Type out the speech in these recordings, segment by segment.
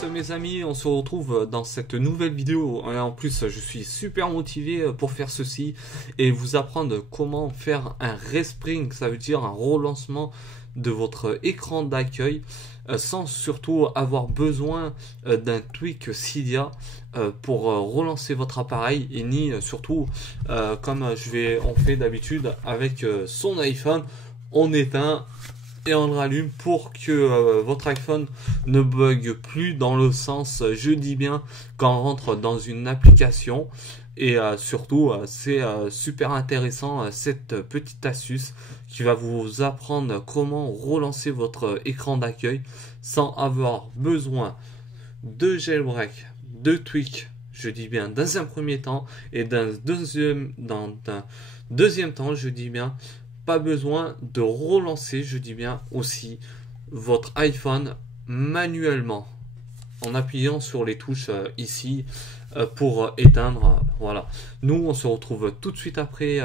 tous mes amis, on se retrouve dans cette nouvelle vidéo et en plus je suis super motivé pour faire ceci et vous apprendre comment faire un respring, ça veut dire un relancement de votre écran d'accueil sans surtout avoir besoin d'un tweak Cydia pour relancer votre appareil et ni surtout comme on fait d'habitude avec son iPhone, on éteint et on le rallume pour que votre iPhone ne bug plus, dans le sens, je dis bien, quand on rentre dans une application. Et surtout, c'est super intéressant cette petite astuce qui va vous apprendre comment relancer votre écran d'accueil sans avoir besoin de jailbreak, de tweak, je dis bien dans un premier temps, et d'un deuxième temps, je dis bien, pas besoin de relancer, je dis bien aussi, votre iPhone manuellement en appuyant sur les touches ici pour éteindre. Voilà. Nous, on se retrouve tout de suite après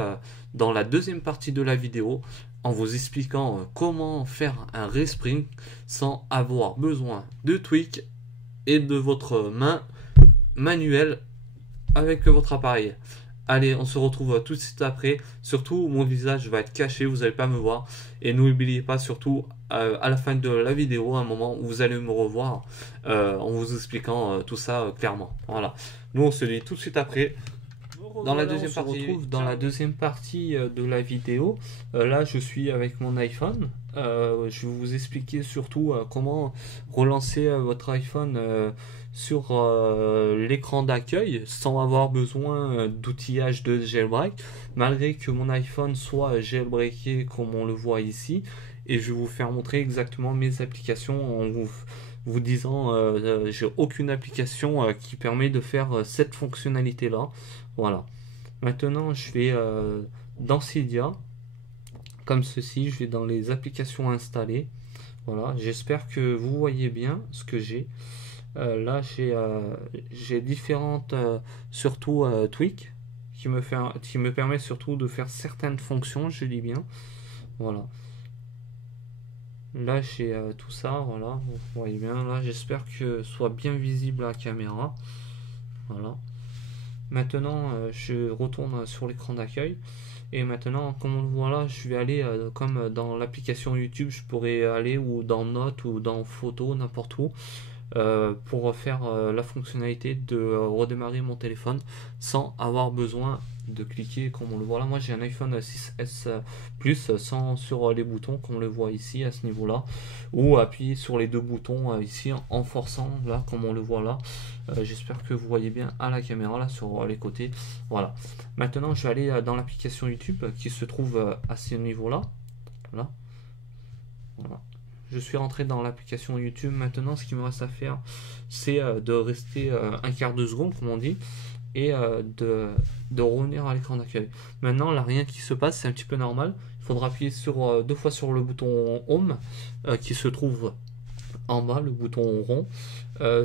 dans la deuxième partie de la vidéo en vous expliquant comment faire un respring sans avoir besoin de tweak et de votre main manuelle avec votre appareil. Allez, on se retrouve tout de suite après. Surtout, mon visage va être caché, vous n'allez pas me voir. Et n'oubliez pas, surtout, à la fin de la vidéo, à un moment où vous allez me revoir en vous expliquant tout ça clairement. Voilà. Nous, on se dit tout de suite après. Dans la deuxième partie, on se retrouve dans la deuxième partie de la vidéo. Là, je suis avec mon iPhone. Je vais vous expliquer surtout comment relancer votre iPhone sur l'écran d'accueil sans avoir besoin d'outillage de jailbreak, malgré que mon iPhone soit jailbreaké comme on le voit ici. Et je vais vous faire montrer exactement mes applications en vous disant j'ai aucune application qui permet de faire cette fonctionnalité là. Voilà. Maintenant, je vais dans Cydia, comme ceci. Je vais dans les applications installées. Voilà. J'espère que vous voyez bien ce que j'ai. Là, j'ai différentes, surtout tweaks, qui me permet surtout de faire certaines fonctions. Je dis bien. Voilà. Là, j'ai tout ça. Voilà. Vous voyez bien. Là, j'espère que ce soit bien visible à la caméra. Voilà. Maintenant, je retourne sur l'écran d'accueil. Et maintenant, comme on le voit là, je vais aller comme dans l'application YouTube, je pourrais aller ou dans Notes ou dans Photos, n'importe où, pour faire la fonctionnalité de redémarrer mon téléphone sans avoir besoin de cliquer comme on le voit là. Moi j'ai un iPhone 6S Plus sans sur les boutons comme on le voit ici à ce niveau là, ou appuyer sur les deux boutons ici en forçant là comme on le voit là. J'espère que vous voyez bien à la caméra là sur les côtés. Voilà. Maintenant je vais aller dans l'application YouTube qui se trouve à ce niveau là. Voilà. Voilà. Je suis rentré dans l'application YouTube. Maintenant, ce qu'il me reste à faire, c'est de rester un quart de seconde, comme on dit, et de revenir à l'écran d'accueil. Maintenant, là, rien qui se passe, c'est un petit peu normal. Il faudra appuyer deux fois sur le bouton Home, qui se trouve en bas, le bouton rond.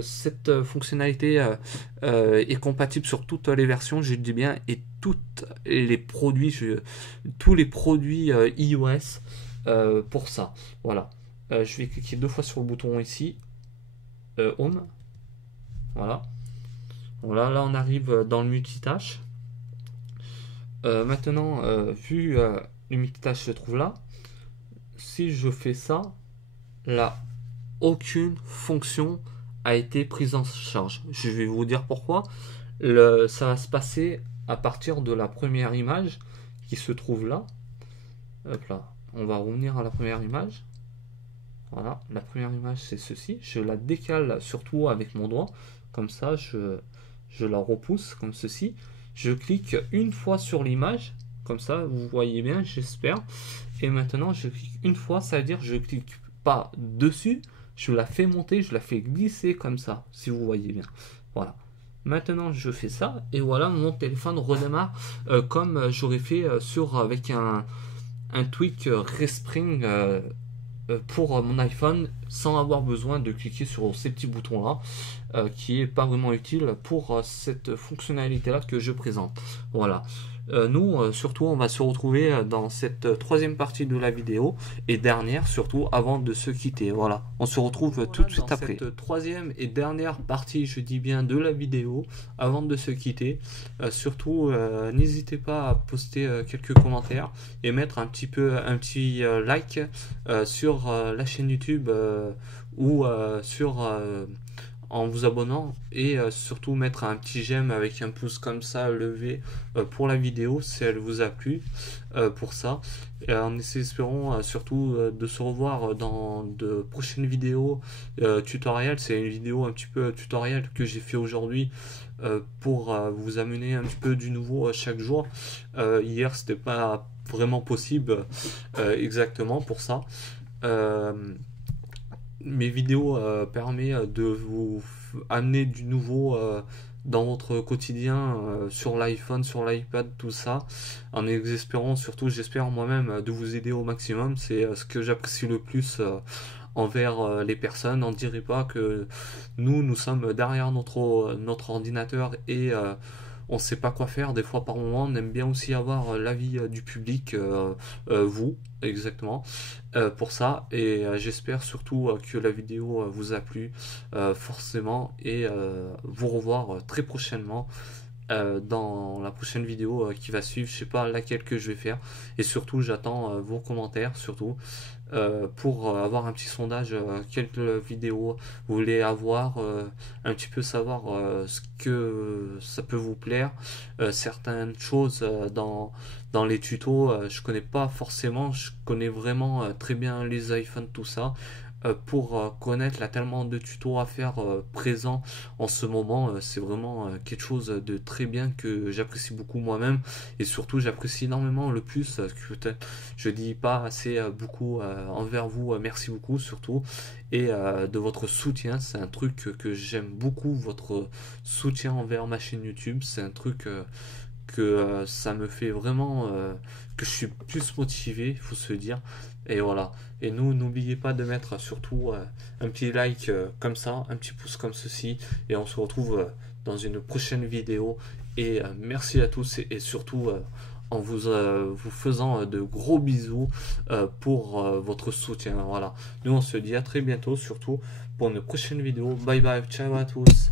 Cette fonctionnalité est compatible sur toutes les versions, je dis bien, et toutes les produits, tous les produits iOS pour ça. Voilà. Je vais cliquer deux fois sur le bouton ici, Home. Voilà. Voilà, là on arrive dans le multitâche. Maintenant, vu le multitâche se trouve là, si je fais ça, là, aucune fonction a été prise en charge. Je vais vous dire pourquoi. Ça va se passer à partir de la première image qui se trouve là. Hop là, on va revenir à la première image. Voilà, la première image c'est ceci. Je la décale surtout avec mon doigt. Comme ça, je la repousse comme ceci. Je clique une fois sur l'image. Comme ça, vous voyez bien, j'espère. Et maintenant, je clique une fois. Ça veut dire je clique pas dessus. Je la fais monter, je la fais glisser comme ça. Si vous voyez bien. Voilà. Maintenant, je fais ça. Et voilà, mon téléphone redémarre comme j'aurais fait avec un tweak respring pour mon iPhone sans avoir besoin de cliquer sur ces petits boutons là qui est pas vraiment utile pour cette fonctionnalité là que je présente. Voilà, Nous, surtout, on va se retrouver dans cette troisième partie de la vidéo et dernière, surtout, avant de se quitter. Voilà, on se retrouve tout de suite après. Cette troisième et dernière partie, je dis bien, de la vidéo, avant de se quitter. Surtout, n'hésitez pas à poster quelques commentaires et mettre un petit like sur la chaîne YouTube ou en vous abonnant et surtout mettre un petit j'aime avec un pouce comme ça levé pour la vidéo si elle vous a plu pour ça. Et en espérant surtout de se revoir dans de prochaines vidéos tutoriels. C'est une vidéo un petit peu tutoriel que j'ai fait aujourd'hui pour vous amener un petit peu du nouveau chaque jour. Hier c'était pas vraiment possible exactement pour ça. Mes vidéos permettent de vous amener du nouveau dans votre quotidien sur l'iPhone, sur l'iPad, tout ça, en espérant surtout, j'espère moi-même, de vous aider au maximum. C'est ce que j'apprécie le plus envers les personnes. On ne dirait pas que nous sommes derrière notre ordinateur et on ne sait pas quoi faire. Des fois, par moment, on aime bien aussi avoir l'avis du public, vous, exactement, pour ça. Et j'espère surtout que la vidéo vous a plu, forcément, et vous revoir très prochainement. Dans la prochaine vidéo qui va suivre, je sais pas laquelle que je vais faire, et surtout j'attends vos commentaires surtout pour avoir un petit sondage, quelle vidéo vous voulez avoir, un petit peu savoir ce que ça peut vous plaire, certaines choses dans les tutos je connais pas forcément, je connais vraiment très bien les iPhones, tout ça. Pour connaître, il y a tellement de tutos à faire présent en ce moment. C'est vraiment quelque chose de très bien que j'apprécie beaucoup moi-même, et surtout j'apprécie énormément le plus que peut-être je dis pas assez beaucoup envers vous. Merci beaucoup surtout, et de votre soutien. C'est un truc que j'aime beaucoup, votre soutien envers ma chaîne YouTube. C'est un truc que ça me fait vraiment que je suis plus motivé, il faut se dire. Et voilà. Et nous, n'oubliez pas de mettre surtout un petit like comme ça, un petit pouce comme ceci, et on se retrouve dans une prochaine vidéo. Et merci à tous, et surtout en vous faisant de gros bisous pour votre soutien. Voilà. Nous, on se dit à très bientôt, surtout pour une prochaine vidéo. Bye bye, ciao à tous.